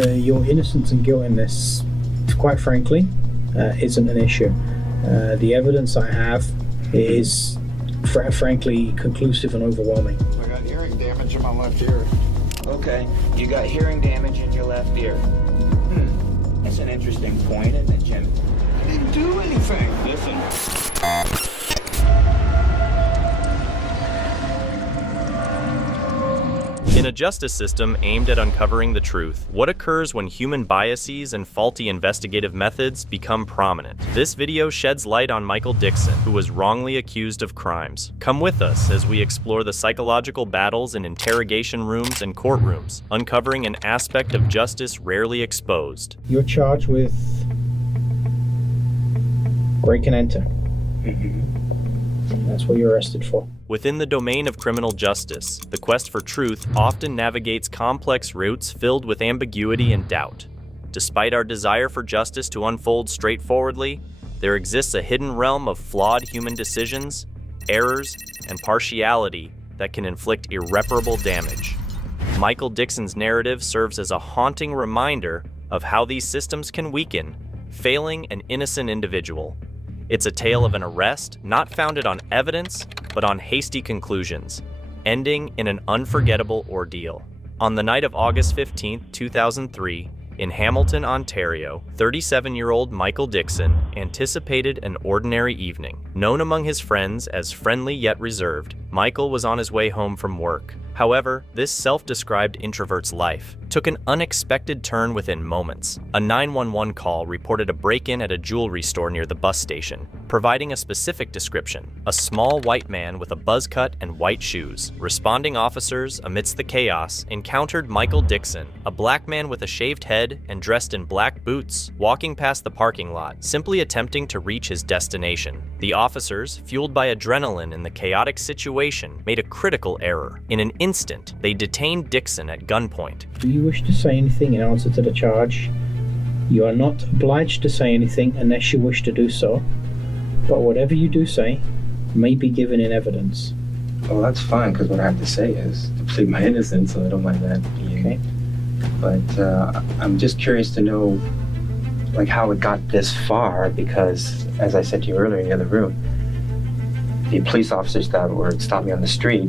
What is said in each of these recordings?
Your innocence and guilt in this, quite frankly, isn't an issue. The evidence I have is, frankly, conclusive and overwhelming. I got hearing damage in my left ear. Okay, you got hearing damage in your left ear. That's an interesting point, isn't it, Jim? I didn't do anything. Listen. In a justice system aimed at uncovering the truth, what occurs when human biases and faulty investigative methods become prominent? This video sheds light on Michael Dixon, who was wrongly accused of crimes. Come with us as we explore the psychological battles in interrogation rooms and courtrooms, uncovering an aspect of justice rarely exposed. You're charged with break and enter. That's what you're arrested for. Within the domain of criminal justice, the quest for truth often navigates complex routes filled with ambiguity and doubt. Despite our desire for justice to unfold straightforwardly, there exists a hidden realm of flawed human decisions, errors, and partiality that can inflict irreparable damage. Michael Dixon's narrative serves as a haunting reminder of how these systems can weaken, failing an innocent individual. It's a tale of an arrest not founded on evidence, but on hasty conclusions, ending in an unforgettable ordeal. On the night of August 15, 2003, in Hamilton, Ontario, 37-year-old Michael Dixon anticipated an ordinary evening. Known among his friends as friendly yet reserved, Michael was on his way home from work. However, this self-described introvert's life took an unexpected turn within moments. A 911 call reported a break-in at a jewelry store near the bus station, providing a specific description: a small white man with a buzz cut and white shoes. Responding officers, amidst the chaos, encountered Michael Dixon, a black man with a shaved head and dressed in black boots, walking past the parking lot, simply attempting to reach his destination. The officers, fueled by adrenaline in the chaotic situation, made a critical error. In an instant, they detained Dixon at gunpoint. Do you wish to say anything in answer to the charge? You are not obliged to say anything unless you wish to do so, but whatever you do say may be given in evidence. Well, that's fine, because what I have to say is to plead my innocence, so I don't mind that being. Okay. But I'm just curious to know, like, how it got this far, because, as I said to you earlier in the other room, the police officers that were stopped me on the street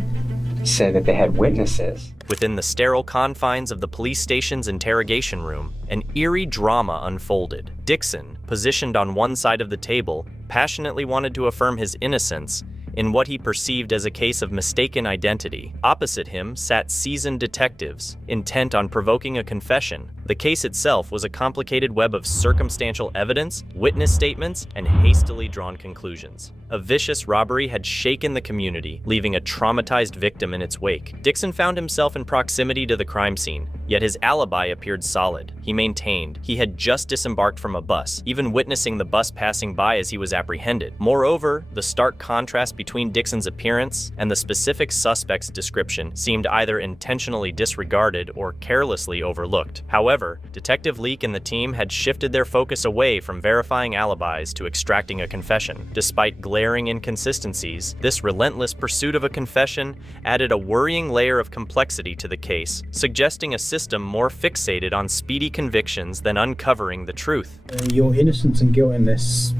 said that they had witnesses. Within the sterile confines of the police station's interrogation room, an eerie drama unfolded. Dixon, positioned on one side of the table, passionately wanted to affirm his innocence in what he perceived as a case of mistaken identity. Opposite him sat seasoned detectives, intent on provoking a confession. The case itself was a complicated web of circumstantial evidence, witness statements, and hastily drawn conclusions. A vicious robbery had shaken the community, leaving a traumatized victim in its wake. Dixon found himself in proximity to the crime scene, yet his alibi appeared solid. He maintained he had just disembarked from a bus, even witnessing the bus passing by as he was apprehended. Moreover, the stark contrast between Dixon's appearance and the specific suspect's description seemed either intentionally disregarded or carelessly overlooked. However, Detective Leake and the team had shifted their focus away from verifying alibis to extracting a confession. Despite glaring inconsistencies, this relentless pursuit of a confession added a worrying layer of complexity to the case, suggesting a system more fixated on speedy convictions than uncovering the truth. Your innocence and guilt in this,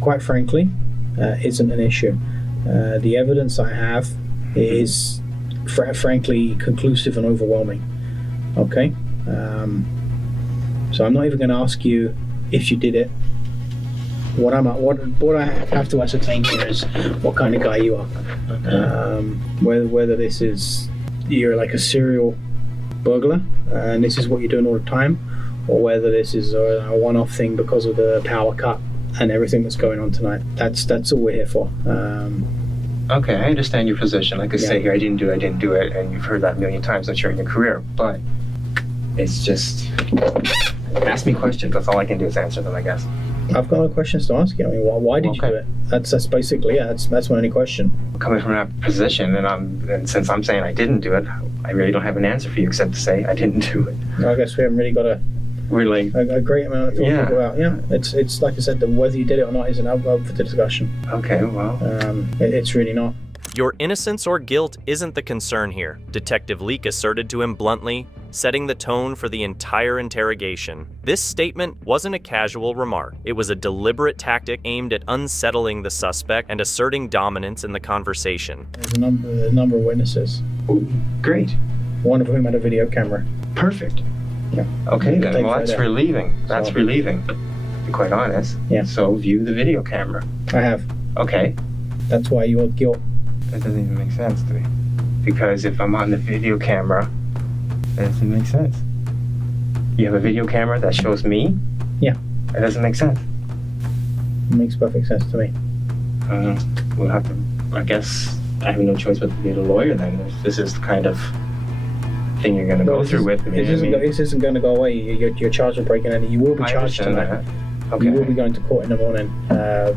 quite frankly, isn't an issue. The evidence I have is, frankly, conclusive and overwhelming. Okay? So I'm not even going to ask you if you did it. What I have to ascertain here is what kind of guy you are. Whether this is, you're like a serial burglar and this is what you're doing all the time, or whether this is a one-off thing because of the power cut and everything that's going on tonight. That's all we're here for. Okay, I understand your position. Like I say here, I didn't do it, and you've heard that a million times, I'm sure, in your career. But it's just, ask me questions. That's all I can do is answer them, I guess. I've got no questions to ask you. I mean, why did you do it? That's basically, that's my only question. Coming from that position, and since I'm saying I didn't do it, I really don't have an answer for you except to say I didn't do it. I guess we haven't really got a great amount of talking about. Yeah, it's like I said, whether you did it or not isn't up for the discussion. Okay, well, it's really not. Your innocence or guilt isn't the concern here, Detective Leake asserted to him bluntly, setting the tone for the entire interrogation. This statement wasn't a casual remark. It was a deliberate tactic aimed at unsettling the suspect and asserting dominance in the conversation. There's a number of witnesses. Ooh, great. One of whom had a video camera. Perfect. Yeah. Okay, then. Take Well, right that's there. relieving. That's So- relieving. To be quite honest. Yeah. So view the video camera. I have. Okay. That's why you hold guilt. That doesn't even make sense to me. Because if I'm on the video camera, that doesn't make sense. You have a video camera that shows me? Yeah. That doesn't make sense. It makes perfect sense to me. We'll have to, I guess, I have no choice but to be the lawyer then. If this is the kind of thing you're going to go through with me. This isn't going to go away. You're charged with breaking in. You will be I charged understand tonight. that. Okay. You will be going to court in the morning,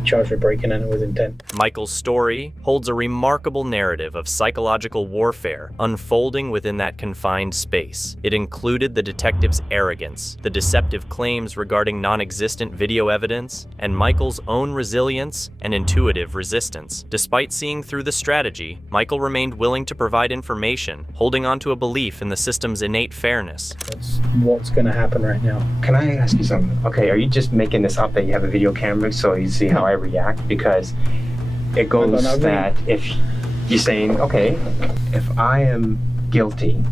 charged with breaking in with intent. Michael's story holds a remarkable narrative of psychological warfare unfolding within that confined space. It included the detective's arrogance, the deceptive claims regarding non-existent video evidence, and Michael's own resilience and intuitive resistance. Despite seeing through the strategy, Michael remained willing to provide information, holding on to a belief in the system's innate fairness. That's what's going to happen right now. Can I ask you something? Okay, are you just making this up that you have a video camera so you see how I react? Because it goes that if you're saying, okay, if I am guilty,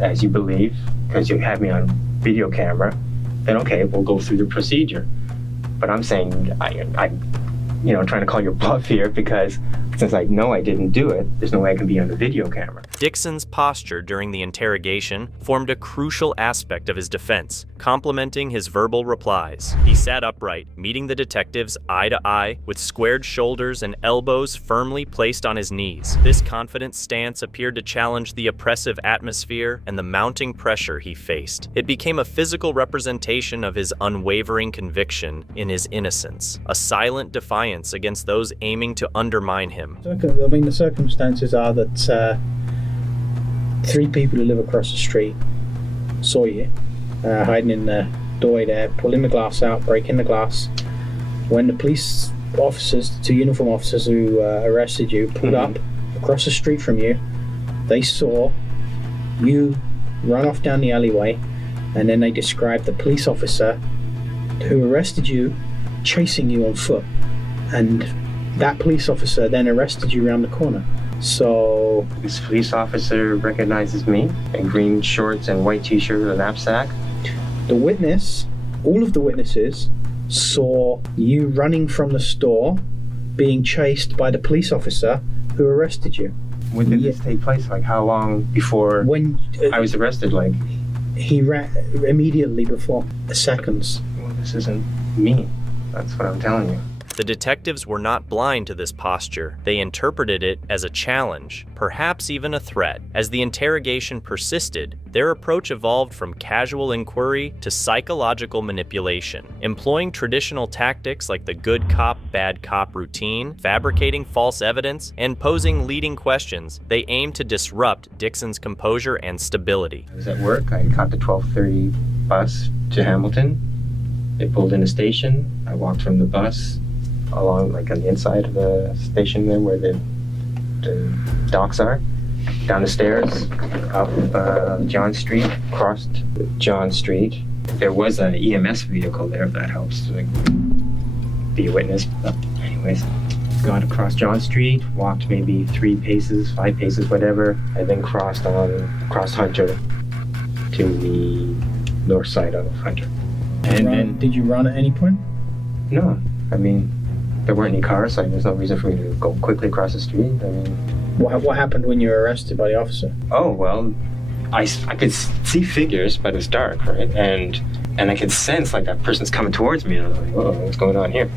as you believe, because you have me on video camera, then okay, we'll go through the procedure. But I'm saying, I'm trying to call your bluff here because since I know I didn't do it, there's no way I can be on the video camera. Dixon's posture during the interrogation formed a crucial aspect of his defense, complementing his verbal replies. He sat upright, meeting the detectives eye to eye, with squared shoulders and elbows firmly placed on his knees. This confident stance appeared to challenge the oppressive atmosphere and the mounting pressure he faced. It became a physical representation of his unwavering conviction in his innocence, a silent defiance against those aiming to undermine him. I mean, the circumstances are that 3 people who live across the street saw you hiding in the doorway there, pulling the glass out, breaking the glass. When the police officers, the 2 uniform officers who arrested you, pulled up across the street from you, they saw you run off down the alleyway, and then they described the police officer who arrested you chasing you on foot. And that police officer then arrested you around the corner. So This police officer recognizes me in green shorts and white t-shirt with a knapsack. the witness, all of the witnesses, saw you running from the store, being chased by the police officer who arrested you. When did this take place? Like how long before When I was arrested? Like, he ran immediately before, seconds. well, this isn't me. That's what I'm telling you. The detectives were not blind to this posture. They interpreted it as a challenge, perhaps even a threat. As the interrogation persisted, their approach evolved from casual inquiry to psychological manipulation. Employing traditional tactics like the good cop, bad cop routine, fabricating false evidence, and posing leading questions, they aimed to disrupt Dixon's composure and stability. I was at work. I caught the 12:30 bus to Hamilton. They pulled in a station. I walked from the bus along, like on the inside of the station there where the docks are, down the stairs, up John Street, crossed John Street. There was an EMS vehicle there, if that helps to be a witness. But anyways, got across John Street, walked maybe 3 paces, 5 paces, whatever. I then crossed Hunter to the north side of Hunter. And then, Did you run at any point? no, I mean, there weren't any cars, so there's no reason for me to go quickly across the street. I mean, What happened when you were arrested by the officer? oh, well, I could see figures, but it was dark, right? And I could sense like that person's coming towards me. And I was like, whoa, what's going on here?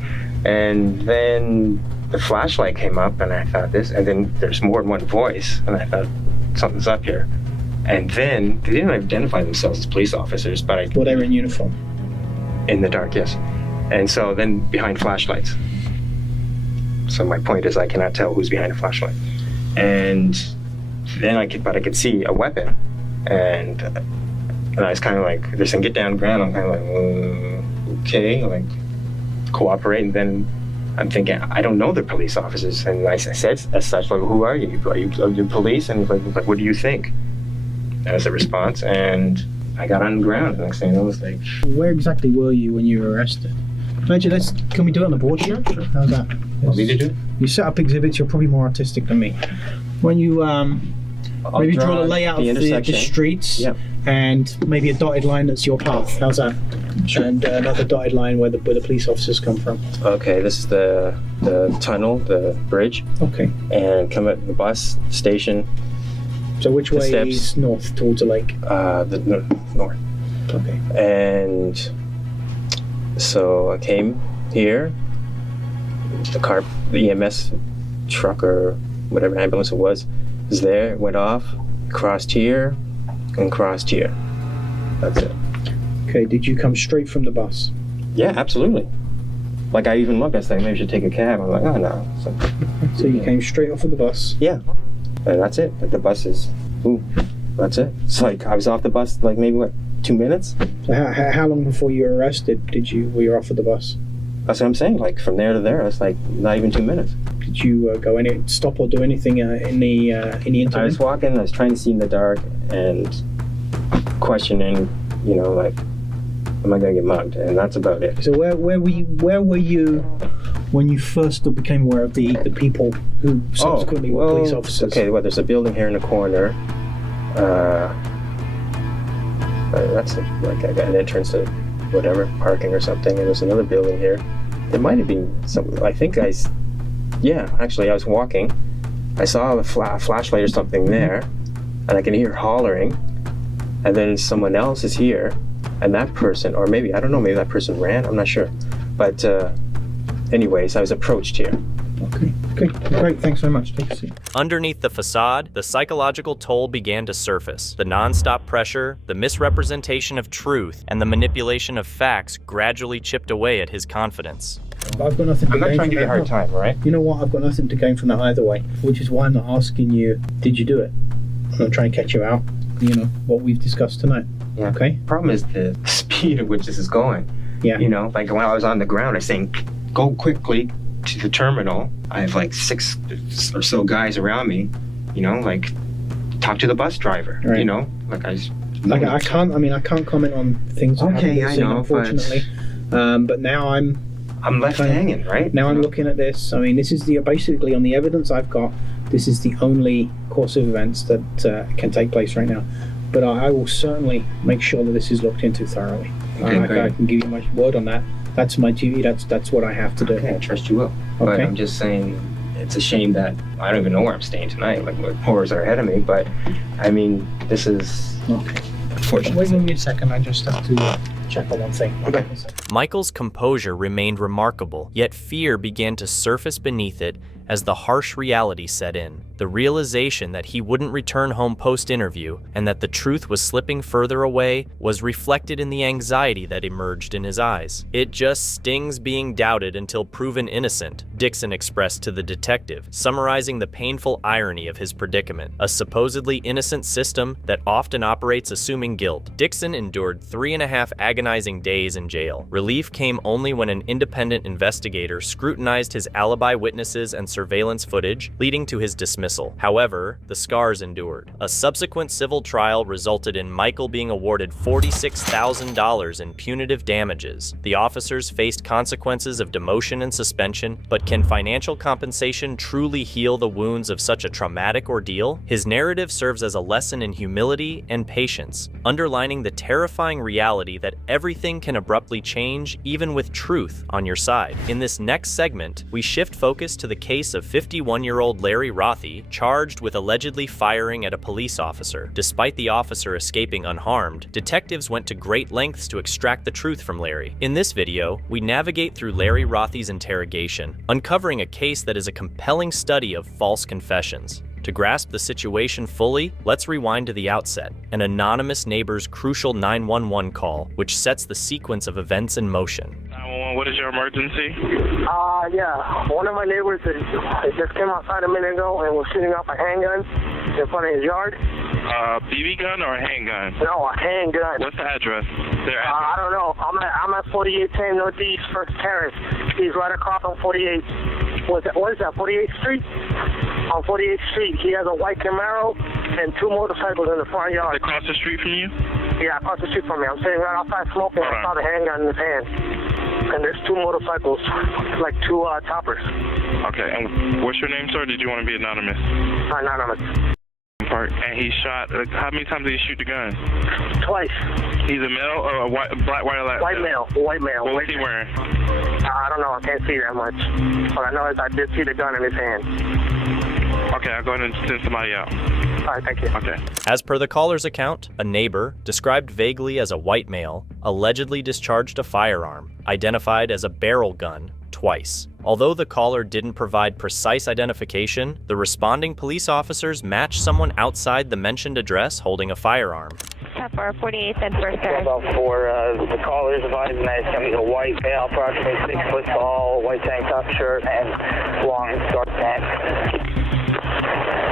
And then the flashlight came up, and I thought this, and then there's more than one voice, and I thought something's up here. And then they didn't identify themselves as police officers, but Well, they were in uniform. in the dark, yes. And so then behind flashlights. So my point is I cannot tell who's behind a flashlight. And then I could see a weapon. And I was kind of like, they're saying, get down, ground. I'm kind of like, okay, like, cooperate. And then I'm thinking, I don't know the police officers. And I said as such, like, who are you? Are you police? And like, what do you think? As a response. And I got on the ground. And next thing I was like... Where exactly were you when you were arrested? Actually, can we do it on the board? Sure. How's that? Want me to do it? You set up exhibits, you're probably more artistic than me. When you maybe draw the layout of the streets, yep. And maybe a dotted line that's your path. How's that? Sure. And another dotted line where the police officers come from. Okay, this is the tunnel, the bridge. Okay. And come at the bus station. So which way is north, towards the lake? The north. Okay. And so I came here. The EMS truck or whatever ambulance it was there, went off, crossed here, and crossed here. That's it. Okay, did you come straight from the bus? Yeah, absolutely. Like, I even looked, I was like, maybe I should take a cab. I'm like, oh no. So you came straight off of the bus? Yeah. And that's it. Like, the bus is, that's it. It's like, I was off the bus, like, maybe, 2 minutes? So how long before you were arrested were you off of the bus? That's what I'm saying. Like, from there to there, it's like not even 2 minutes. Did you stop or do anything in the interim? I was walking, I was trying to see in the dark and questioning, like, am I going to get mugged? And that's about it. So where were you when you first became aware of the people who subsequently were police officers? Okay, well, there's a building here in the corner. That's like I got an entrance to whatever, parking or something, and there's another building here. There might have been some, actually I was walking, I saw a flashlight or something there, and I can hear hollering, and then someone else is here, and that person, or maybe, I don't know, maybe that person ran, I'm not sure. But anyways, I was approached here. Okay, great, thanks very much. Take a seat. Underneath the facade, the psychological toll began to surface. The non-stop pressure, the misrepresentation of truth, and the manipulation of facts gradually chipped away at his confidence. I've got nothing to gain. I'm not trying to give you a hard time, right? You know what? I've got nothing to gain from that either way, which is why I'm not asking you, did you do it? I'm not trying to catch you out, what we've discussed tonight. Yeah. Okay? Problem is the speed at which this is going. Yeah. Like when I was on the ground, I was saying, go quickly to the terminal. I have like 6 or so guys around me, like talk to the bus driver, right. I can't comment on things that happen in the scene, unfortunately. But now I'm left hanging, right? Now I'm looking at this. I mean, this is basically on the evidence I've got, this is the only course of events that can take place right now. But I will certainly make sure that this is looked into thoroughly. Okay, I can give you my word on that. That's my duty. That's what I have to do. Okay, I trust you will. Okay. But I'm just saying, it's a shame that I don't even know where I'm staying tonight. Like, what horrors are ahead of me. But I mean, this is unfortunate. Wait a second. I just have to check on one thing. Okay. Michael's composure remained remarkable, yet fear began to surface beneath it as the harsh reality set in. The realization that he wouldn't return home post-interview and that the truth was slipping further away was reflected in the anxiety that emerged in his eyes. "It just stings being doubted until proven innocent," Dixon expressed to the detective, summarizing the painful irony of his predicament. A supposedly innocent system that often operates assuming guilt. Dixon endured 3.5 agonizing days in jail. Relief came only when an independent investigator scrutinized his alibi witnesses and surveillance footage, leading to his dismissal. However, the scars endured. A subsequent civil trial resulted in Michael being awarded $46,000 in punitive damages. The officers faced consequences of demotion and suspension, but can financial compensation truly heal the wounds of such a traumatic ordeal? His narrative serves as a lesson in humility and patience, underlining the terrifying reality that everything can abruptly change, even with truth on your side. In this next segment, we shift focus to the case of 51-year-old Larry Rothy, charged with allegedly firing at a police officer. Despite the officer escaping unharmed, detectives went to great lengths to extract the truth from Larry. In this video, we navigate through Larry Rothy's interrogation, uncovering a case that is a compelling study of false confessions. To grasp the situation fully, let's rewind to the outset, an anonymous neighbor's crucial 911 call, which sets the sequence of events in motion. 911, what is your emergency? Yeah. One of my neighbors just came outside a minute ago and was shooting off a handgun in front of his yard. BB gun or a handgun? No, a handgun. What's the address? Their address? I don't know. I'm at 4810 Northeast First Terrace. He's right across on 48. What is that? 48th Street? On 48th Street, he has a white Camaro and two motorcycles in the front yard. Across the street from you? Yeah, across the street from me. I'm sitting right outside smoking. I saw the handgun in his hand. And there's two motorcycles, like two toppers. Okay, and what's your name, sir? Did you want to be anonymous? Anonymous. And he shot, how many times did he shoot the gun? Twice. He's a male or a black, white, or White male. White male. What was he wearing? I don't know. I can't see that much. But I know I did see the gun in his hand. Okay, I'll go ahead and send somebody out. All right, thank you. Okay. As per the caller's account, a neighbor, described vaguely as a white male, allegedly discharged a firearm, identified as a barrel gun, twice. Although the caller didn't provide precise identification, the responding police officers matched someone outside the mentioned address holding a firearm. For 48th and First Terrace. About for the callers advising that it's going to be a white male, approximately 6 foot tall, white tank top shirt, and long dark pants.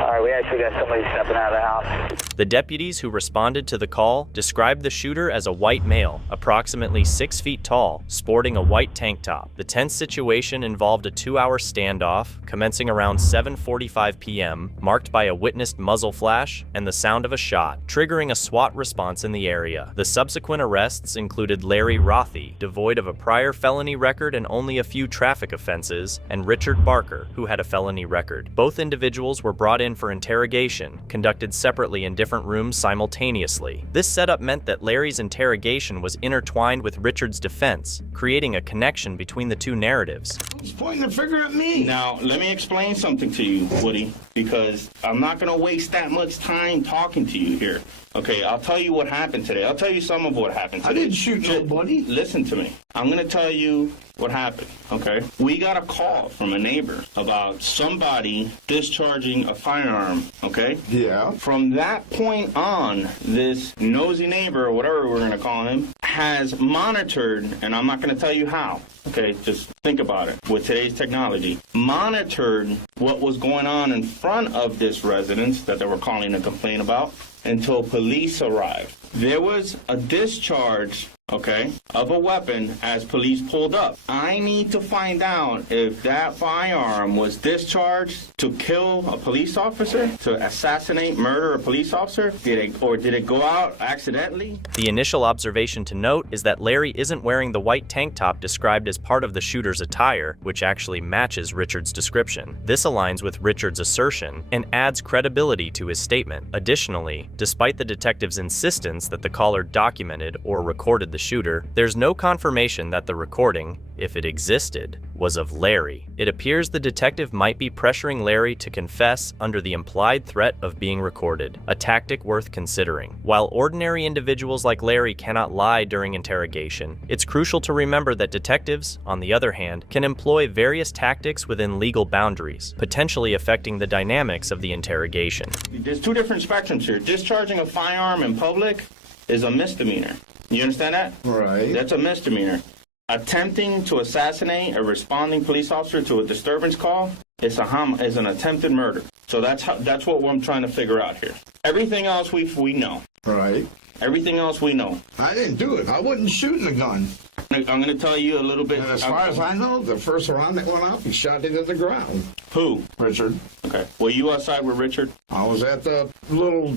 All right, we actually got somebody stepping out of the house. The deputies who responded to the call described the shooter as a white male, approximately 6 feet tall, sporting a white tank top. The tense situation involved a 2-hour standoff, commencing around 7:45 p.m., marked by a witnessed muzzle flash and the sound of a shot, triggering a SWAT response in the area. The subsequent arrests included Larry Rothy, devoid of a prior felony record and only a few traffic offenses, and Richard Barker, who had a felony record. Both individuals were brought in for interrogation, conducted separately in different rooms simultaneously. This setup meant that Larry's interrogation was intertwined with Richard's defense, creating a connection between the two narratives. He's pointing the finger at me. Now, let me explain something to you, Woody, because I'm not going to waste that much time talking to you here. Okay, I'll tell you what happened today. I'll tell you some of what happened today. I didn't shoot nobody. Listen to me. I'm going to tell you what happened, okay? We got a call from a neighbor about somebody discharging a firearm, okay? Yeah. From that point on, this nosy neighbor, or whatever we're going to call him, has monitored, and I'm not going to tell you how, okay? Just think about it. With today's technology, monitored what was going on in front of this residence that they were calling to complain about until police arrived. There was a discharge, okay, of a weapon as police pulled up. I need to find out if that firearm was discharged to kill a police officer, to assassinate, murder a police officer, did it go out accidentally? The initial observation to note is that Larry isn't wearing the white tank top described as part of the shooter's attire, which actually matches Richard's description. This aligns with Richard's assertion and adds credibility to his statement. Additionally, despite the detective's insistence that the caller documented or recorded the shooter, there's no confirmation that the recording, if it existed, was of Larry. It appears the detective might be pressuring Larry to confess under the implied threat of being recorded, a tactic worth considering. While ordinary individuals like Larry cannot lie during interrogation, it's crucial to remember that detectives, on the other hand, can employ various tactics within legal boundaries, potentially affecting the dynamics of the interrogation. There's two different spectrums here. Discharging a firearm in public is a misdemeanor. You understand that? Right. That's a misdemeanor. Attempting to assassinate a responding police officer to a disturbance call is an attempted murder. So that's what I'm trying to figure out here. Everything else we know. Right. Everything else we know. I didn't do it. I wasn't shooting the gun. I'm going to tell you a little bit. And as far as I know, the first round that went off, he shot it at the ground. Who? Richard. Okay. Were you outside with Richard? I was at the little,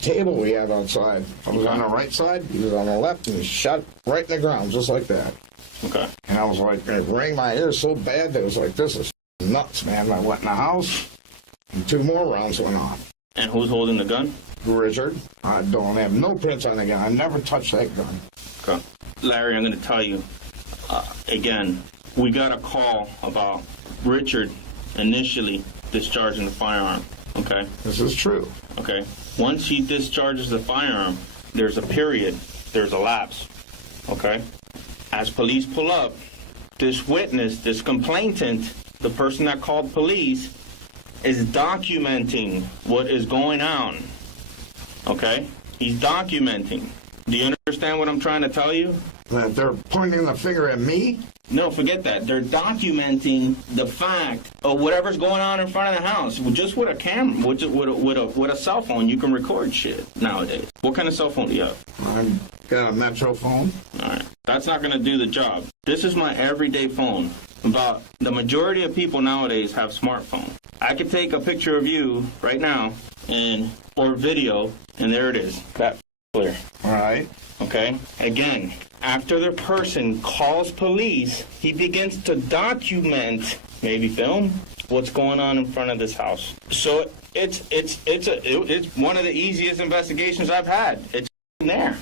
table we had outside. I was on the right side, he was on the left, and he shot right in the ground, just like that. Okay. And I was like, it rang my ears so bad that it was like, this is nuts, man. I went in the house, and 2 more rounds went off. And who's holding the gun? Richard. I don't have no prints on the gun. I never touched that gun. Okay. Larry, I'm going to tell you, again, we got a call about Richard initially discharging the firearm, okay? This is true. Okay. Once he discharges the firearm, there's a period, there's a lapse, okay? As police pull up, this witness, this complainant, the person that called police, is documenting what is going on, okay? He's documenting. Do you understand what I'm trying to tell you? That they're pointing the finger at me? No, forget that. They're documenting the fact of whatever's going on in front of the house. Just with a camera, with a cell phone, you can record shit nowadays. What kind of cell phone do you have? I've got a Metro phone. All right. That's not going to do the job. This is my everyday phone. About the majority of people nowadays have smartphones. I could take a picture of you right now or video, and there it is. That clear. All right. Okay? Again, after the person calls police, he begins to document, maybe film, what's going on in front of this house. So it's one of the easiest investigations I've had. It's there.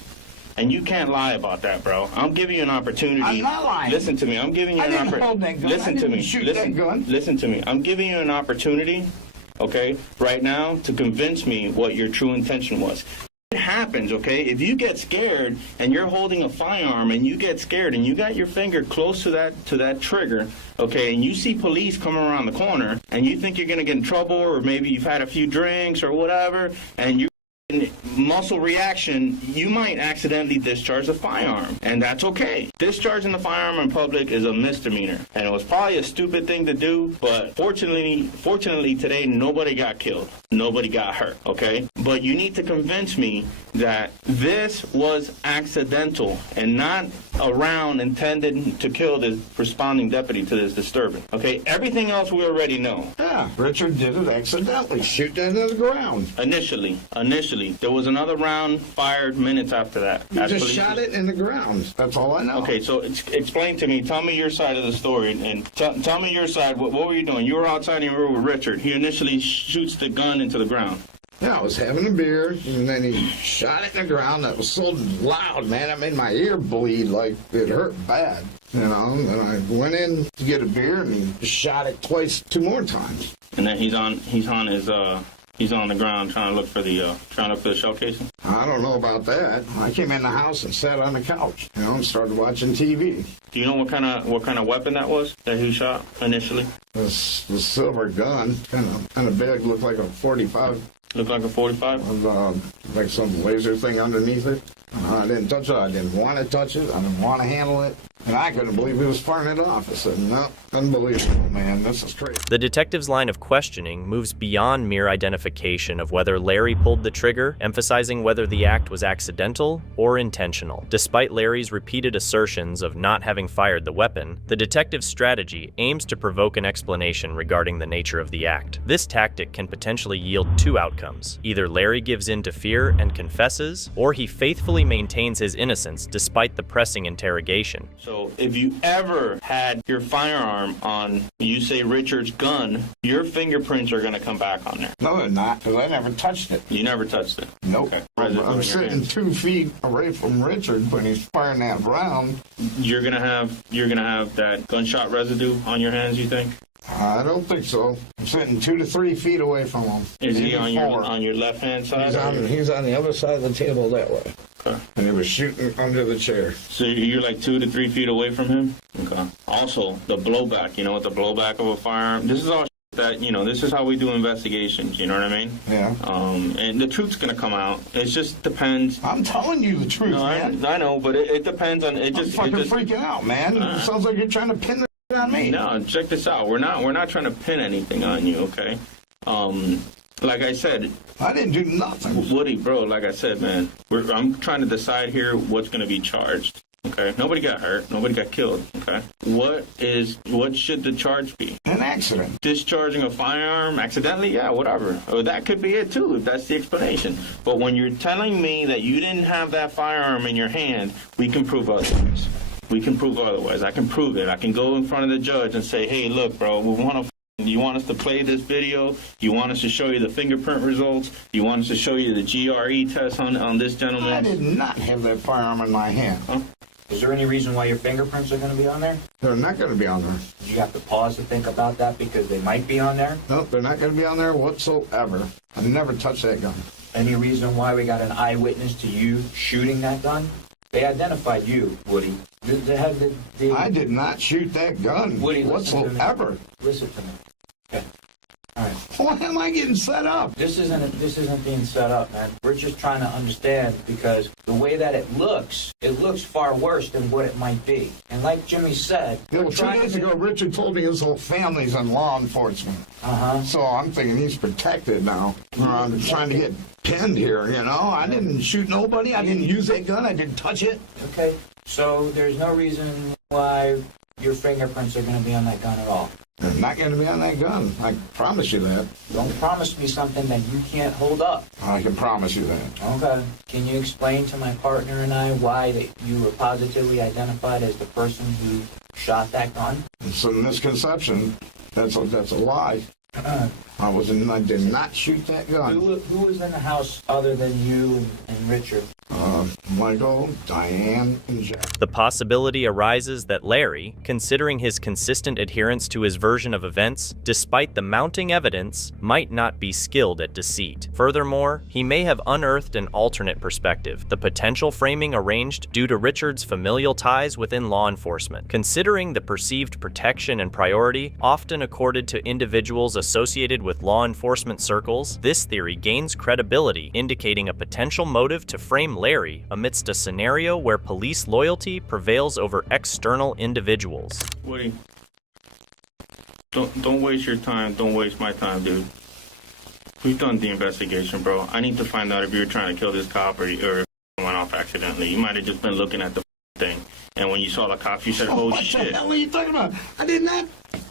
And you can't lie about that, bro. I'm giving you an opportunity. I'm not lying. Listen to me. I'm giving you an opportunity. hold that gun. Listen I to didn't me. shoot that gun. Listen to me. I'm giving you an opportunity, okay, right now to convince me what your true intention was. It happens, okay? If you get scared and you're holding a firearm and you get scared and you got your finger close to that trigger, okay, and you see police coming around the corner and you think you're going to get in trouble, or maybe you've had a few drinks or whatever, and you muscle reaction, you might accidentally discharge a firearm, and that's okay. Discharging the firearm in public is a misdemeanor, and it was probably a stupid thing to do, but fortunately today nobody got killed, nobody got hurt, okay? But you need to convince me that this was accidental and not a round intended to kill the responding deputy to this disturbance, okay? Everything else we already know. Yeah, Richard did it accidentally. Shoot that into the ground. Initially. There was another round fired minutes after that. You just shot it in the ground. That's all I know. Okay, so explain to me. Tell me your side of the story, and tell me your side. What were you doing? You were outside and you were with Richard. He initially shoots the gun into the ground. Yeah, I was having a beer, and then he shot it in the ground. That was so loud, man. It made my ear bleed like it hurt bad. You know, and I went in to get a beer, and he shot it two more times. And then he's on the ground trying to look for the shell casing. I don't know about that. I came in the house and sat on the couch, and started watching TV. Do you know what kind of weapon that was that he shot initially? This silver gun, kind of big, looked like a 45. Looked like a 45? With, like some laser thing underneath it. I didn't touch it. I didn't want to touch it. I didn't want to handle it. And I couldn't believe he was firing it off. I said, no, unbelievable, man. This is crazy. The detective's line of questioning moves beyond mere identification of whether Larry pulled the trigger, emphasizing whether the act was accidental or intentional. Despite Larry's repeated assertions of not having fired the weapon, the detective's strategy aims to provoke an explanation regarding the nature of the act. This tactic can potentially yield two outcomes. Either Larry gives in to fear and confesses, or he faithfully maintains his innocence despite the pressing interrogation. So if you ever had your firearm on, you say Richard's gun, your fingerprints are going to come back on there. No, they're not, because I never touched it. You never touched it? Nope. Okay. I'm sitting 2 feet away from Richard when he's firing that round. You're gonna have that gunshot residue on your hands, you think? I don't think so. I'm sitting 2 to 3 feet away from him. Is he on your left hand side? He's on the other side of the table that way. Okay. And he was shooting under the chair. So you're like 2 to 3 feet away from him? Okay. Also, the blowback, what the blowback of a firearm, this is all that, this is how we do investigations, you know what I mean? Yeah. And the truth's going to come out. It just depends. I'm telling you the truth, man. I know, but it depends on, I'm freaking out, man. It sounds like you're trying to pin the on me. No, check this out. We're not trying to pin anything on you, okay? Like I said, I didn't do nothing. Woody, bro, like I said, man, I'm trying to decide here what's going to be charged. Okay, nobody got hurt, nobody got killed. Okay, what should the charge be? An accident. Discharging a firearm accidentally? Yeah, whatever. Or that could be it too, if that's the explanation. But when you're telling me that you didn't have that firearm in your hand, we can prove otherwise. I can prove it. I can go in front of the judge and say, hey, look, bro, you want us to play this video? You want us to show you the fingerprint results? You want us to show you the GRE test on this gentleman? I did not have that firearm in my hand. Huh? Is there any reason why your fingerprints are going to be on there? They're not going to be on there. Do you have to pause to think about that because they might be on there? No, they're not going to be on there whatsoever. I never touched that gun. Any reason why we got an eyewitness to you shooting that gun? They identified you, Woody. I did not shoot that gun, Woody, whatsoever. Listen to me. Okay. All right. Why am I getting set up? This isn't being set up, man. We're just trying to understand because the way that it looks far worse than what it might be. And like Jimmy said, Well, 2 days ago, Richard told me his whole family's in law enforcement. So I'm thinking he's protected now. I'm trying to get pinned here, I didn't shoot nobody. I didn't use that gun. I didn't touch it. Okay. So there's no reason why your fingerprints are going to be on that gun at all. They're not going to be on that gun. I promise you that. Don't promise me something that you can't hold up. I can promise you that. Okay. Can you explain to my partner and I why that you were positively identified as the person who shot that gun? It's a misconception. That's a lie. I did not shoot that gun. Who was in the house other than you and Richard? Michael, Diane, and Jack. The possibility arises that Larry, considering his consistent adherence to his version of events, despite the mounting evidence, might not be skilled at deceit. Furthermore, he may have unearthed an alternate perspective, the potential framing arranged due to Richard's familial ties within law enforcement. Considering the perceived protection and priority often accorded to individuals associated with law enforcement circles, this theory gains credibility, indicating a potential motive to frame Larry amidst a scenario where police loyalty prevails over external individuals. Woody, don't waste your time. Don't waste my time, dude. We've done the investigation, bro. I need to find out if you were trying to kill this cop or if it went off accidentally. You might have just been looking at the thing, and when you saw the cop, you said, "Oh shit!" What the hell are you talking about? I did not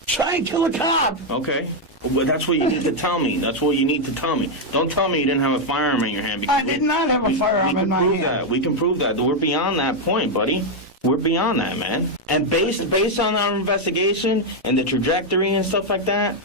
try and kill a cop. Okay. Well, that's what you need to tell me. That's what you need to tell me. Don't tell me you didn't have a firearm in your hand. I did not have a firearm in my hand. We can prove that. We're beyond that point, buddy. We're beyond that, man. And based on our investigation and the trajectory and stuff like that,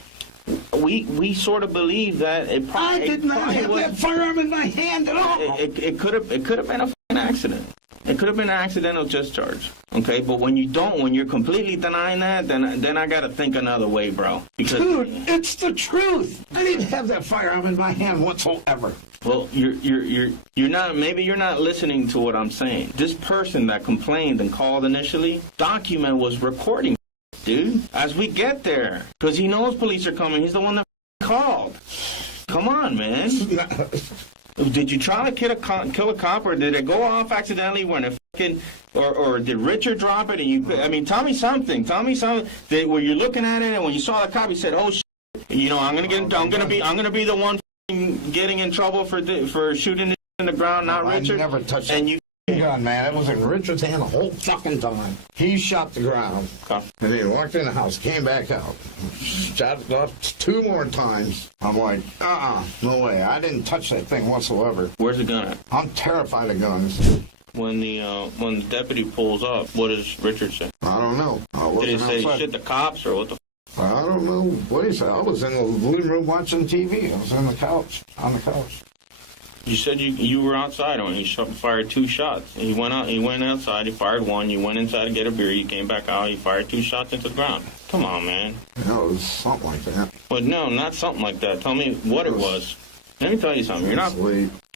we sort of believe that it probably... I did not have that firearm in my hand at all. It could have been a fucking accident. It could have been an accidental discharge, okay? But when you're completely denying that, then I gotta think another way, bro. Because, dude, it's the truth. I didn't have that firearm in my hand whatsoever. Well, you're not. Maybe you're not listening to what I'm saying. This person that complained and called initially, document was recording, dude. As we get there, because he knows police are coming. He's the one that called. Come on, man. Did you try to kill a cop, or did it go off accidentally when it fucking, or did Richard drop it and you? I mean, tell me something. Tell me something. Were you looking at it and when you saw the cop, you said, "Oh shit, you know, I'm gonna be the one getting in trouble for shooting in the ground, not Richard." I never touched that gun, man. It was in Richard's hand the whole fucking time. He shot the ground, and he walked in the house, came back out, shot it off 2 more times. I'm like, no way. I didn't touch that thing whatsoever. Where's the gun at? I'm terrified of guns. When the deputy pulls up, what does Richard say? I don't know. Did he say shit the cops or what the? I don't know what he said. I was in the living room watching TV. I was on the couch. You said you were outside when he fired 2 shots. He went outside, he fired 1, you went inside to get a beer, you came back out, he fired 2 shots into the ground. Come on, man. No, it was something like that. But no, not something like that. Tell me what it was. Let me tell you something.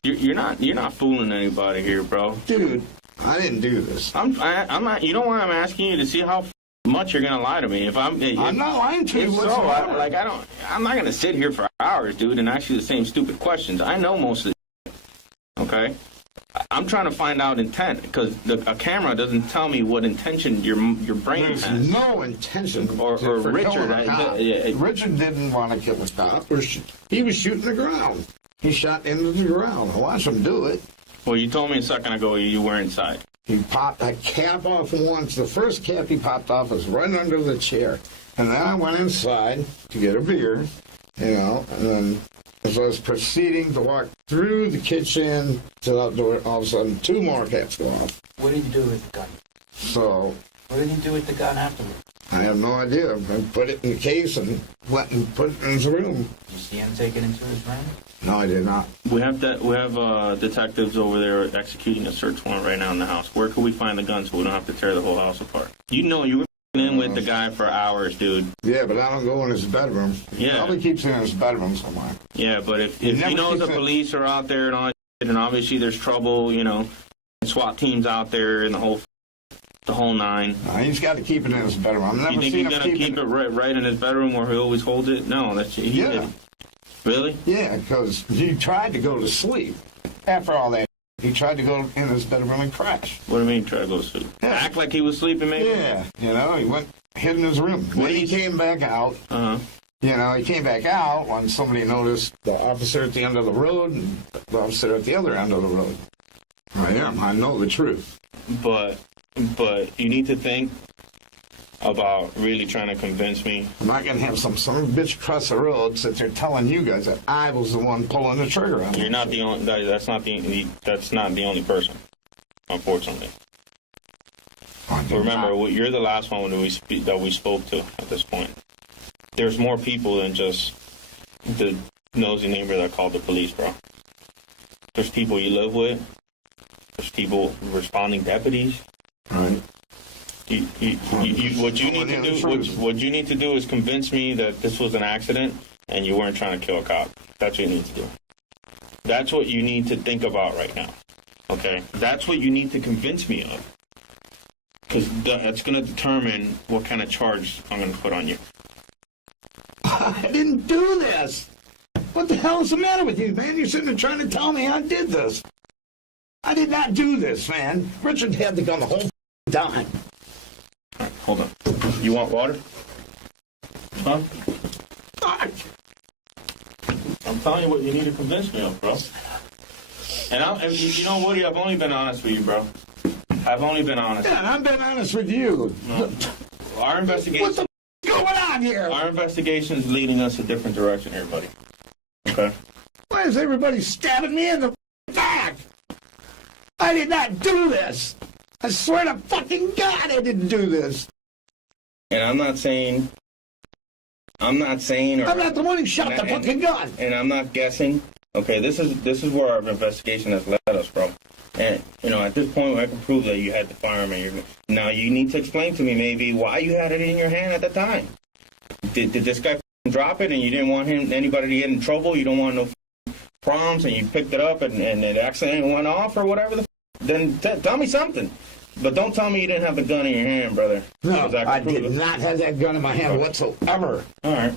You're not fooling anybody here, bro. Dude, I didn't do this. I'm not. You know why I'm asking you to see how much you're gonna lie to me. I'm not lying to you. I'm not gonna sit here for hours, dude, and ask you the same stupid questions. I know most of this. Okay. I'm trying to find out intent because a camera doesn't tell me what intention your brain has. There's no intention. Or Richard. Richard didn't want to kill the cop. He was shooting the ground. He shot into the ground. I watched him do it. Well, you told me a second ago you were inside. He popped a cap off once. The first cap he popped off was right under the chair. And then I went inside to get a beer, and then as I was proceeding to walk through the kitchen to the outdoor, all of a sudden 2 more caps go off. What did you do with the gun? What did he do with the gun afterward? I have no idea. I put it in the case and put it in his room. Did you see him take it into his room? No, I did not. We have detectives over there executing a search warrant right now in the house. Where could we find the gun so we don't have to tear the whole house apart? You know you were in with the guy for hours, dude. Yeah, but I don't go in his bedroom. Yeah. He probably keeps it in his bedroom somewhere. Yeah, but if he knows the police are out there and all that shit, and obviously there's trouble, SWAT teams out there and the whole 9. He's got to keep it in his bedroom. I've never you think seen he's him going to keep it right in his bedroom where he always holds it? No, yeah. Really? Yeah, because he tried to go to sleep. After all that, he tried to go in his bedroom and crash. What do you mean try to go to sleep? Yeah. Act like he was sleeping, maybe? Yeah, he went, hid in his room. When he came back out, he came back out when somebody noticed the officer at the end of the road and the officer at the other end of the road. I know the truth. But But you need to think about really trying to convince me. I'm not going to have some bitch across the road sit there telling you guys that I was the one pulling the trigger on it. You're not the only. That's not the only person, unfortunately. Remember, you're the last one that we spoke to at this point. There's more people than just the nosy neighbor that called the police, bro. There's people you live with. There's people responding deputies. Right. What you need to do is convince me that this was an accident and you weren't trying to kill a cop. That's what you need to do. That's what you need to think about right now. Okay? That's what you need to convince me of. Because that's going to determine what kind of charge I'm going to put on you. I didn't do this. What the hell is the matter with you, man? You're sitting there trying to tell me I did this. I did not do this, man. Richard had the gun the whole time. All right, hold on. You want water? Huh? I'm telling you what you need to convince me of, bro. And you know, Woody, I've only been honest with you, bro. I've only been honest. Yeah, and I've been honest with you. No. Our investigation. What the going on here? Our investigation is leading us a different direction here, buddy. Okay. Why is everybody stabbing me in the back? I did not do this. I swear to fucking God I didn't do this. And I'm not saying. I'm not the one who shot the fucking gun. And I'm not guessing. Okay, this is where our investigation has led us, bro. And, you know, at this point, I can prove that you had the firearm. Now, you need to explain to me maybe why you had it in your hand at the time. Did this guy drop it and you didn't want anybody to get in trouble? You don't want no problems and you picked it up and it accidentally went off or whatever? Then tell me something. But don't tell me you didn't have the gun in your hand, brother. No, I did not have that gun in my hand whatsoever. All right.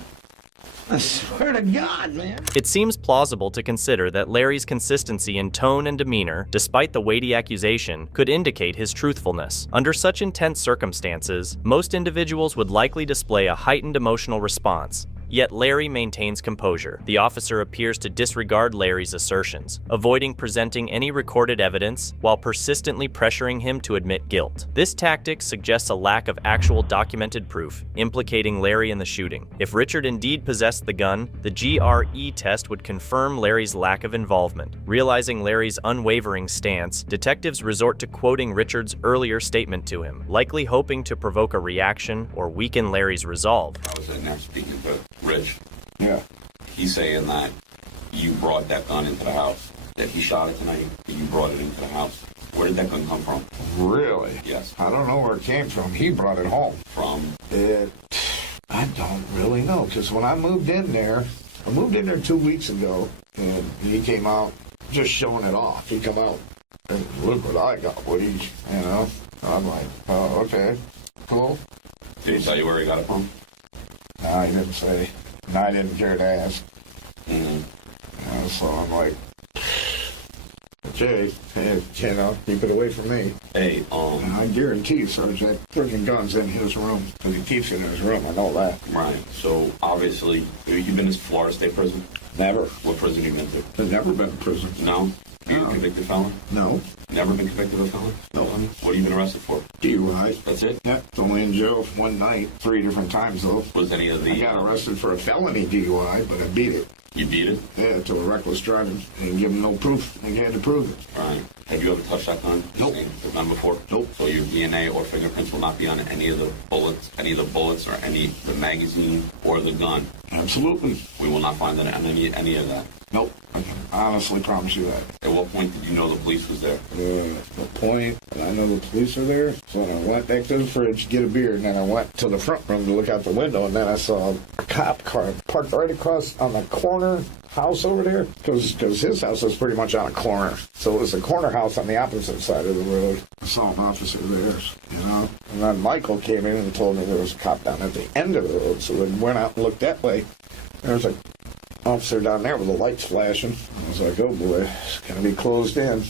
I swear to God, man. It seems plausible to consider that Larry's consistency in tone and demeanor, despite the weighty accusation, could indicate his truthfulness. Under such intense circumstances, most individuals would likely display a heightened emotional response. Yet Larry maintains composure. The officer appears to disregard Larry's assertions, avoiding presenting any recorded evidence while persistently pressuring him to admit guilt. This tactic suggests a lack of actual documented proof implicating Larry in the shooting. If Richard indeed possessed the gun, the GRE test would confirm Larry's lack of involvement. Realizing Larry's unwavering stance, detectives resort to quoting Richard's earlier statement to him, likely hoping to provoke a reaction or weaken Larry's resolve. I was in there speaking to Rich. Yeah. He's saying that you brought that gun into the house, that he shot it tonight, and you brought it into the house. Where did that gun come from? Really? Yes. I don't know where it came from. He brought it home. From? I don't really know, because when I moved in there 2 weeks ago, and he came out just showing it off. He come out, and look what I got, Woody, you know? I'm like, oh, okay, cool. Did he tell you where he got it from? No, he didn't say. No, I didn't care to ask. Mm-hmm. So I'm like, okay, you know, keep it away from me. Hey, And I guarantee you, Serge, that freaking gun's in his room, because he keeps it in his room. I know that. Right. So, obviously, you've been to Florida State Prison? Never. What prison have you been to? I've never been to prison. No? Are you a convicted felon? No. Never been convicted of a felon? No. What have you been arrested for? DUI. That's it? Yeah, only in jail one night, 3 different times, though. Was any of the... I got arrested for a felony DUI, but I beat it. You beat it? Yeah, to a reckless driving. And give him no proof. He had to prove it. Right. Have you ever touched that gun? Nope. The gun before? Nope. So your DNA or fingerprints will not be on any of the bullets or the magazine or the gun? Absolutely. We will not find that on any of that? Nope. I can honestly promise you that. At what point did you know the police was there? The point that I know the police are there, so when I went back to the fridge to get a beer, and then I went to the front room to look out the window, and then I saw a cop car parked right across on the corner house over there, because his house was pretty much on a corner. So it was a corner house on the opposite side of the road. I saw an officer there, you know. And then Michael came in and told me there was a cop down at the end of the road, so we went out and looked that way. There was a officer down there with the lights flashing. I was like, oh boy, it's going to be closed in.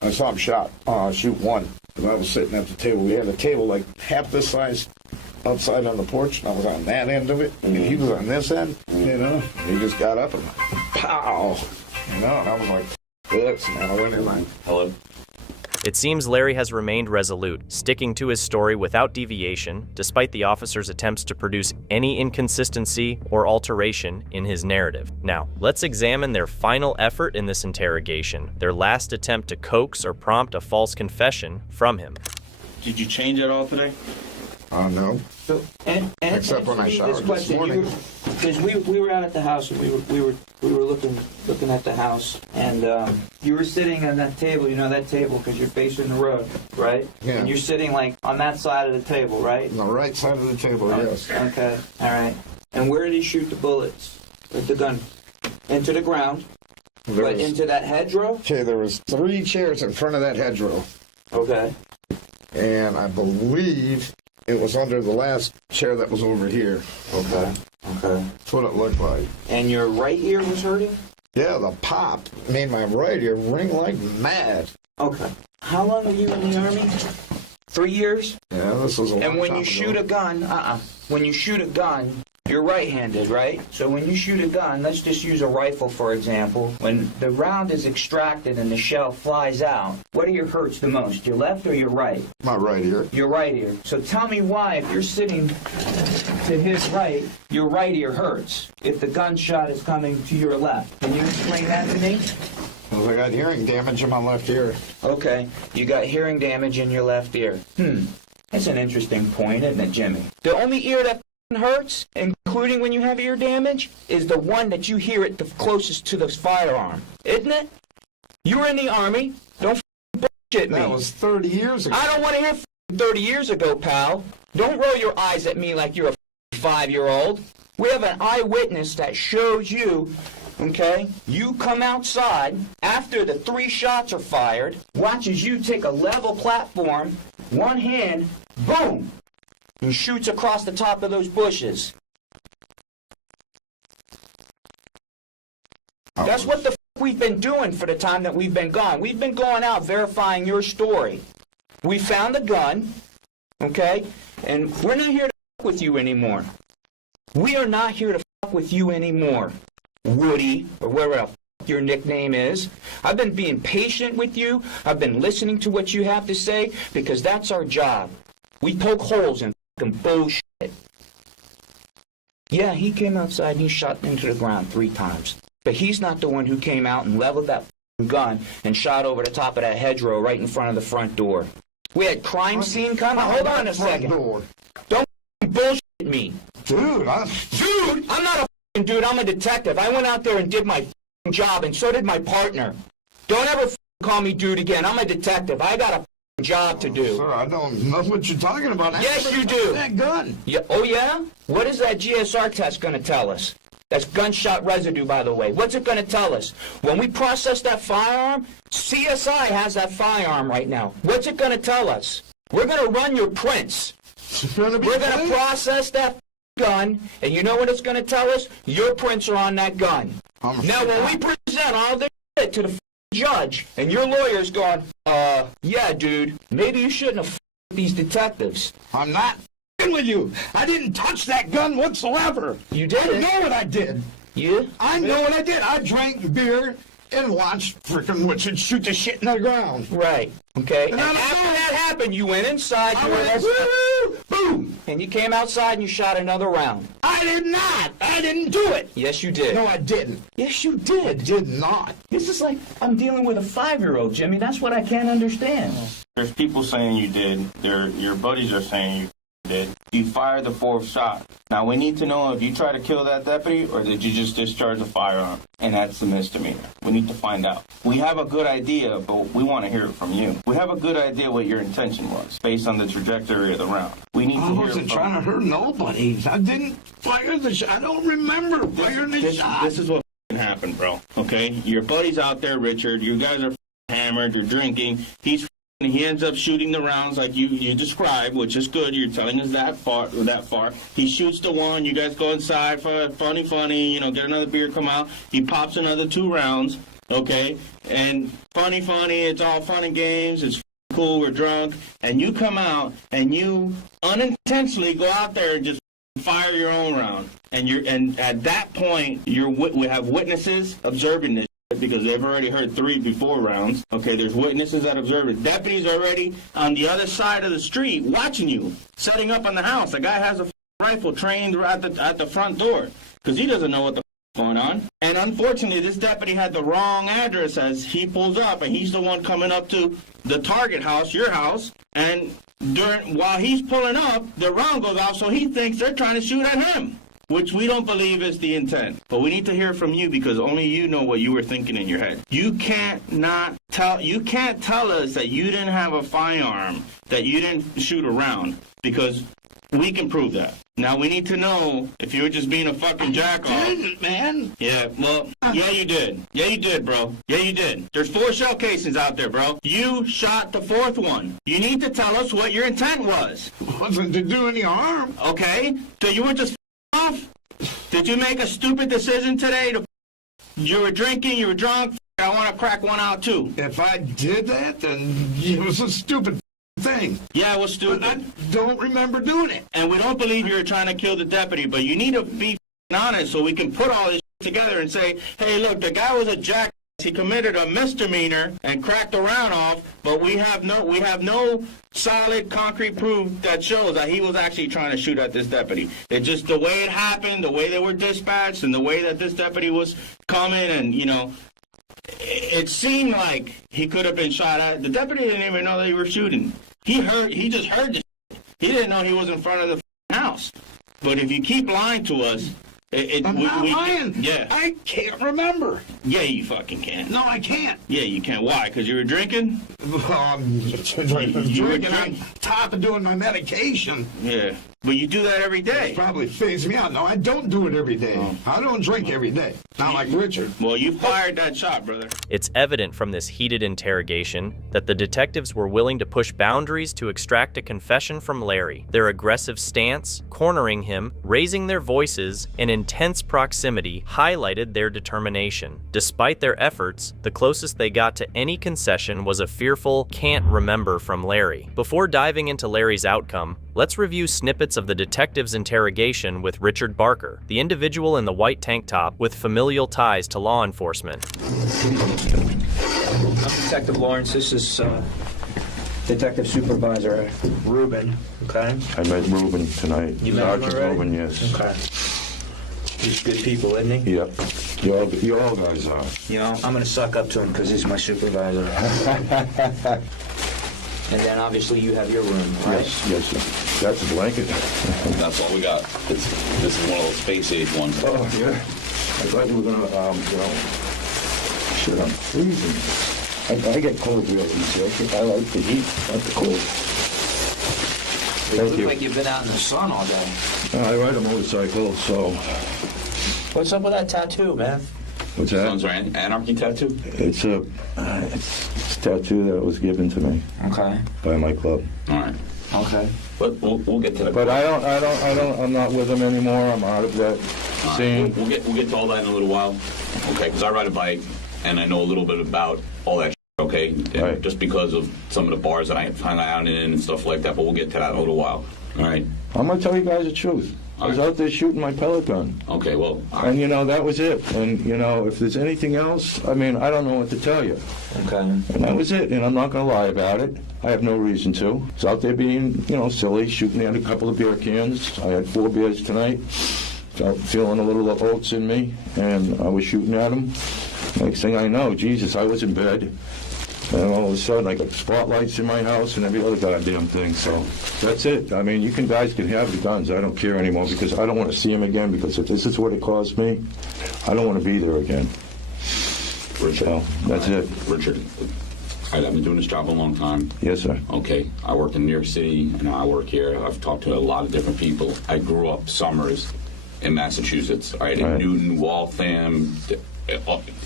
I saw him shoot one. Because I was sitting at the table. We had a table like half this size outside on the porch, and I was on that end of it, and he was on this end, you know. He just got up and pow, you know, and I was like, oops, man, I went in line. Hello? It seems Larry has remained resolute, sticking to his story without deviation, despite the officer's attempts to produce any inconsistency or alteration in his narrative. Now, let's examine their final effort in this interrogation, their last attempt to coax or prompt a false confession from him. Did you change at all today? No. So, Except when I showered this morning. Because we were out at the house and we were looking at the house, and you were sitting on that table. You know that table because you're facing the road, right? Yeah. And you're sitting like on that side of the table, right? On the right side of the table, yes. Okay. All right. And where did he shoot the bullets with the gun? Into the ground. But into that hedgerow? Okay, there was 3 chairs in front of that hedgerow. Okay. And I believe it was under the last chair that was over here. Okay. That's what it looked like. And your right ear was hurting? Yeah, the pop made my right ear ring like mad. Okay. How long were you in the Army? 3 years? Yeah, this was a long time And when you ago. shoot a gun, when you shoot a gun, you're right-handed, right? So when you shoot a gun, let's just use a rifle, for example. When the round is extracted and the shell flies out, what ear hurts the most, your left or your right? My right ear. Your right ear. So tell me why, if you're sitting to his right, your right ear hurts if the gunshot is coming to your left. Can you explain that to me? Because I got hearing damage in my left ear. Okay, you got hearing damage in your left ear. That's an interesting point, isn't it, Jimmy? The only ear that hurts, including when you have ear damage, is the one that you hear it the closest to the firearm, isn't it? You were in the Army. Don't bullshit me. That was 30 years ago. I don't want to hear 30 years ago, pal. Don't roll your eyes at me like you're a 5-year-old. We have an eyewitness that shows you, okay, you come outside after the 3 shots are fired, watches you take a level platform, one hand, boom, and shoots across the top of those bushes. That's what the f we've been doing for the time that we've been gone. We've been going out verifying your story. We found the gun, okay, and we're not here to f with you anymore. We are not here to f with you anymore, Woody, or whatever the f your nickname is. I've been being patient with you. I've been listening to what you have to say because that's our job. We poke holes in bullshit. Yeah, he came outside and he shot into the ground 3 times. But he's not the one who came out and leveled that gun and shot over the top of that hedgerow right in front of the front door. We had crime scene coming. Hold on a second. Don't bullshit me. Dude, I'm not a dude. I'm a detective. I went out there and did my job, and so did my partner. Don't ever call me dude again. I'm a detective. I got a job to do. Sir, I don't know what you're talking about. Yes, you do. That gun. Yeah. Oh, yeah? What is that GSR test going to tell us? That's gunshot residue, by the way. What's it going to tell us? When we process that firearm, CSI has that firearm right now. What's it going to tell us? We're going to run your prints. We're going to process that gun, and you know what it's going to tell us? Your prints are on that gun. Now, when we present all this shit to the judge, and your lawyer's going, yeah, dude, maybe you shouldn't have with these detectives. I'm not with you. I didn't touch that gun whatsoever. You did? I know what I did. You? I know what I did. I drank beer and watched frickin' Richard shoot the shit in the ground. Right. Okay. And after that happened, you went inside. I went, woo, boom. And you came outside and you shot another round. I did not. I didn't do it. Yes, you did. No, I didn't. Yes, you did. I did not. This is like I'm dealing with a 5-year-old, Jimmy. That's what I can't understand. There's people saying you did. Your buddies are saying you did. You fired the 4th shot. Now, we need to know if you tried to kill that deputy or did you just discharge a firearm? And that's the misdemeanor. We need to find out. We have a good idea, but we want to hear it from you. We have a good idea what your intention was based on the trajectory of the round. We need to hear it from you. I wasn't trying to hurt nobody. I didn't fire the shot. I don't remember firing the shot. This is what happened, bro. Okay? Your buddy's out there, Richard. You guys are hammered. You're drinking. He ends up shooting the rounds like you described, which is good. You're telling us that far. He shoots the one. You guys go inside for funny, get another beer, come out. He pops another 2 rounds, okay? And funny, it's all fun and games. It's cool. We're drunk. And you come out and you unintentionally go out there and just fire your own round. And at that point, we have witnesses observing this. because they've already heard 3 before rounds. Okay, there's witnesses that observed it. Deputies already on the other side of the street watching you, setting up on the house. The guy has a rifle trained at the front door because he doesn't know what the going on. And unfortunately, this deputy had the wrong address as he pulls up, and he's the one coming up to the target house, your house, and while he's pulling up, the round goes off, so he thinks they're trying to shoot at him, which we don't believe is the intent. But we need to hear from you because only you know what you were thinking in your head. You can't tell us that you didn't have a firearm, that you didn't shoot a round, because we can prove that. Now, we need to know if you were just being a fucking jack-off. Didn't, man. Yeah, well, yeah, you did. Yeah, you did, bro. Yeah, you did. There's 4 shell casings out there, bro. You shot the 4th one. You need to tell us what your intent was. Wasn't to do any harm. Okay, so you were just off? Did you make a stupid decision today? You were drinking, you were drunk, I want to crack one out, too. If I did that, then it was a stupid thing. Yeah, it was stupid. But I don't remember doing it. And we don't believe you were trying to kill the deputy, but you need to be honest so we can put all this together and say, hey, look, the guy was a jackass. He committed a misdemeanor and cracked the round off, but we have no solid concrete proof that shows that he was actually trying to shoot at this deputy. It's just the way it happened, the way they were dispatched, and the way that this deputy was coming, and, you know, it seemed like he could have been shot at. The deputy didn't even know they were shooting. He just heard the shit. He didn't know he was in front of the house. But if you keep lying to us, I'm not lying. Yeah. I can't remember. Yeah, you fucking can. No, I can't. Yeah, you can. Why? Because you were drinking? You were drinking on top of doing my medication. Yeah. But you do that every day. It probably fades me out. No, I don't do it every day. Oh. I don't drink every day. Not like Richard. Well, you fired that shot, brother. It's evident from this heated interrogation that the detectives were willing to push boundaries to extract a confession from Larry. Their aggressive stance, cornering him, raising their voices, and intense proximity highlighted their determination. Despite their efforts, the closest they got to any concession was a fearful "can't remember" from Larry. Before diving into Larry's outcome, let's review snippets of the detective's interrogation with Richard Barker, the individual in the white tank top with familial ties to law enforcement. I'm Detective Lawrence. This is Detective Supervisor Ruben. Okay. I met Ruben tonight. You met him already? Ruben, yes. Okay. He's good people, isn't he? Yep. You all guys are. You know, I'm gonna suck up to him because he's my supervisor. And then obviously you have your room, right? Yes, sir. That's a blanket. That's all we got. This is one of those space age ones. Oh, yeah. I thought you were going to, shit, I'm freezing. I get cold real easy. I like the heat, not the cold. You look like you've been out in the sun all day. I ride a motorcycle, so... What's up with that tattoo, man? What's that? Sons are anarchy tattoo? It's a tattoo that was given to me. Okay. By my club. All right. Okay. But we'll get to that. But I'm not with them anymore. I'm out of that scene. We'll get to all that in a little while. Okay, because I ride a bike and I know a little bit about all that shit, okay? Right. Just because of some of the bars that I hang out in and stuff like that, but we'll get to that in a little while. All right? I'm going to tell you guys the truth. I was out there shooting my pellet gun. Okay, well... And, that was it. And, if there's anything else, I don't know what to tell you. Okay. And that was it. And I'm not going to lie about it. I have no reason to. I was out there being, silly, shooting at a couple of beer cans. I had 4 beers tonight. Feeling a little oats in me. And I was shooting at them. Next thing I know, Jesus, I was in bed. And all of a sudden, I got spotlights in my house and every other goddamn thing. So that's it. You guys can have the guns. I don't care anymore because I don't want to see them again. Because if this is what it cost me, I don't want to be there again. Richard. So that's it. Richard, I've been doing this job a long time. Yes, sir. Okay. I worked in New York City and now I work here. I've talked to a lot of different people. I grew up summers in Massachusetts. All right. In Newton, Waltham,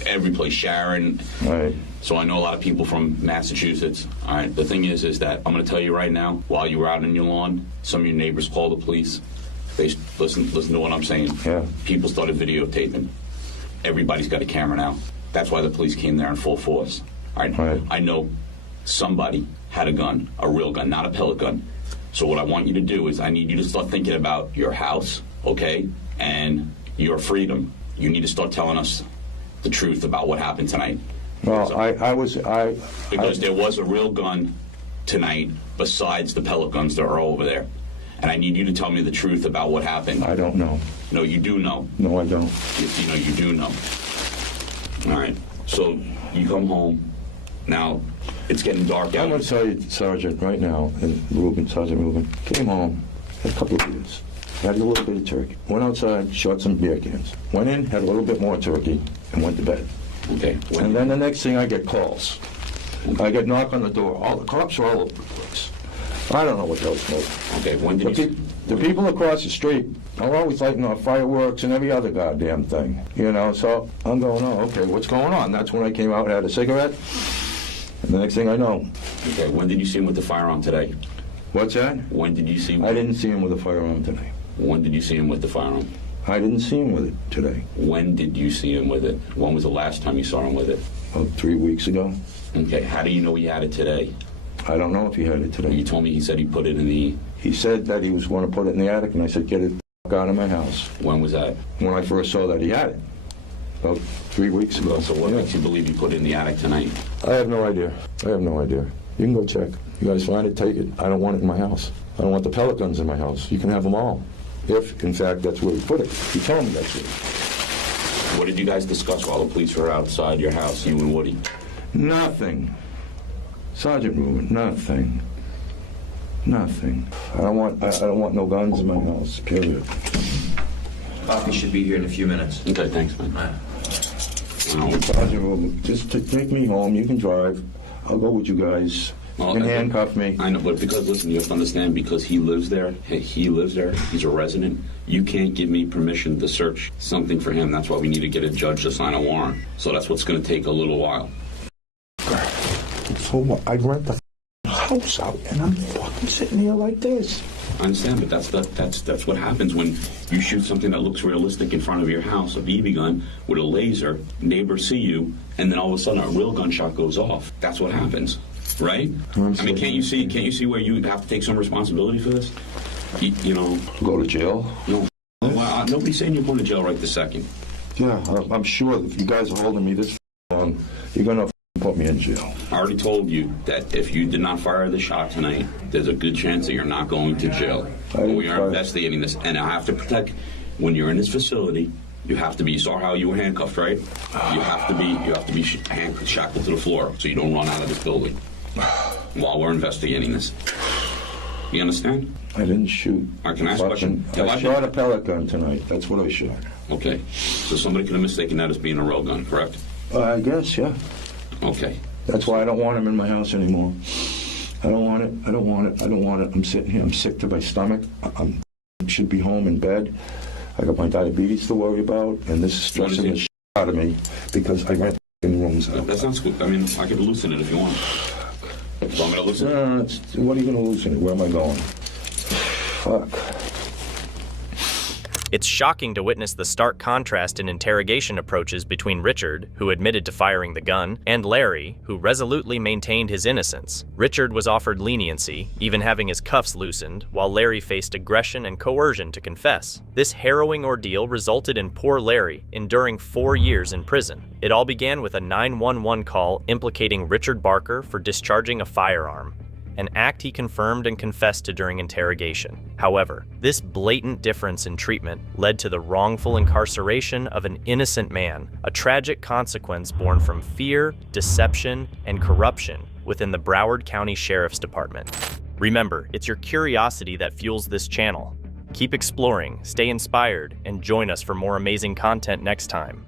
every place, Sharon. Right. So I know a lot of people from Massachusetts. All right. The thing is that I'm going to tell you right now, while you were out on your lawn, some of your neighbors called the police. They listen to what I'm saying. Yeah. People started videotaping. Everybody's got a camera now. That's why the police came there in full force. All right. Right. I know somebody had a gun, a real gun, not a pellet gun. So what I want you to do is I need you to start thinking about your house, okay, and your freedom. You need to start telling us the truth about what happened tonight. Well, Because there was a real gun tonight besides the pellet guns that are over there. And I need you to tell me the truth about what happened. I don't know. No, you do know. No, I don't. You do know. All right. So you come home. Now, it's getting dark out. I'm going to tell you, Sergeant, right now, and Sergeant Rubin, came home, had a couple of beers, had a little bit of turkey, went outside, shot some beer cans, went in, had a little bit more turkey, and went to bed. Okay. And then the next thing, I get calls. I get knock on the door. All the cops are all over the place. I don't know what those smoking. Okay, when did the people across the street are always lighting off fireworks and every other goddamn thing, you know, so I'm going, oh, okay, what's going on? That's when I came out and had a cigarette, and the next thing I know. Okay, when did you see him with the firearm today? What's that? When did you see him? I didn't see him with a firearm today. When did you see him with the firearm? I didn't see him with it today. When did you see him with it? When was the last time you saw him with it? About 3 weeks ago. Okay, how do you know he had it today? I don't know if he had it today. You told me he said he put it in the... He said that he was going to put it in the attic, and I said, get it out of my house. When was that? When I first saw that he had it. About 3 weeks ago. So what makes you believe he put it in the attic tonight? I have no idea. I have no idea. You can go check. You guys find it, take it. I don't want it in my house. I don't want the pellet guns in my house. You can have them all. If, in fact, that's where he put it. He told me that's where. What did you guys discuss while the police were outside your house, you and Woody? Nothing. Sergeant Rubin, nothing. Nothing. I don't want no guns in my house, period. Coffee should be here in a few minutes. Okay, thanks, man. Sergeant Rubin, just take me home. You can drive. I'll go with you guys. You can handcuff me. I know, but because, listen, you have to understand, because he lives there, he's a resident, you can't give me permission to search something for him. That's why we need to get a judge to sign a warrant. So that's what's going to take a little while. So what? I rent the house out, and I'm fucking sitting here like this. I understand, but that's what happens when you shoot something that looks realistic in front of your house, a BB gun with a laser, neighbors see you, and then all of a sudden a real gunshot goes off. That's what happens, right? I mean, can't you see where you have to take some responsibility for this? You know, go to jail? No. Nobody's saying you're going to jail right this second. Yeah, I'm sure if you guys are holding me this long, you're going to put me in jail. I already told you that if you did not fire the shot tonight, there's a good chance that you're not going to jail. We are investigating this, and I have to protect. When you're in this facility, you have to be. You saw how you were handcuffed, right? You have to be shackled to the floor so you don't run out of this building while we're investigating this. You understand? I didn't shoot. All right, can I ask a question? I shot a pellet gun tonight. That's what I shot. Okay, so somebody could have mistaken that as being a real gun, correct? I guess, yeah. Okay. That's why I don't want him in my house anymore. I don't want it. I don't want it. I don't want it. I'm sitting here. I'm sick to my stomach. I should be home in bed. I got my diabetes to worry about, and this is stressing the shit out of me because I rent rooms out. That sounds good. I mean, I could loosen it if you want. So I'm going to loosen it? What are you going to loosen it? Where am I going? Fuck. It's shocking to witness the stark contrast in interrogation approaches between Richard, who admitted to firing the gun, and Larry, who resolutely maintained his innocence. Richard was offered leniency, even having his cuffs loosened, while Larry faced aggression and coercion to confess. This harrowing ordeal resulted in poor Larry enduring 4 years in prison. It all began with a 911 call implicating Richard Barker for discharging a firearm, an act he confirmed and confessed to during interrogation. However, this blatant difference in treatment led to the wrongful incarceration of an innocent man, a tragic consequence born from fear, deception, and corruption within the Broward County Sheriff's Department. Remember, it's your curiosity that fuels this channel. Keep exploring, stay inspired, and join us for more amazing content next time.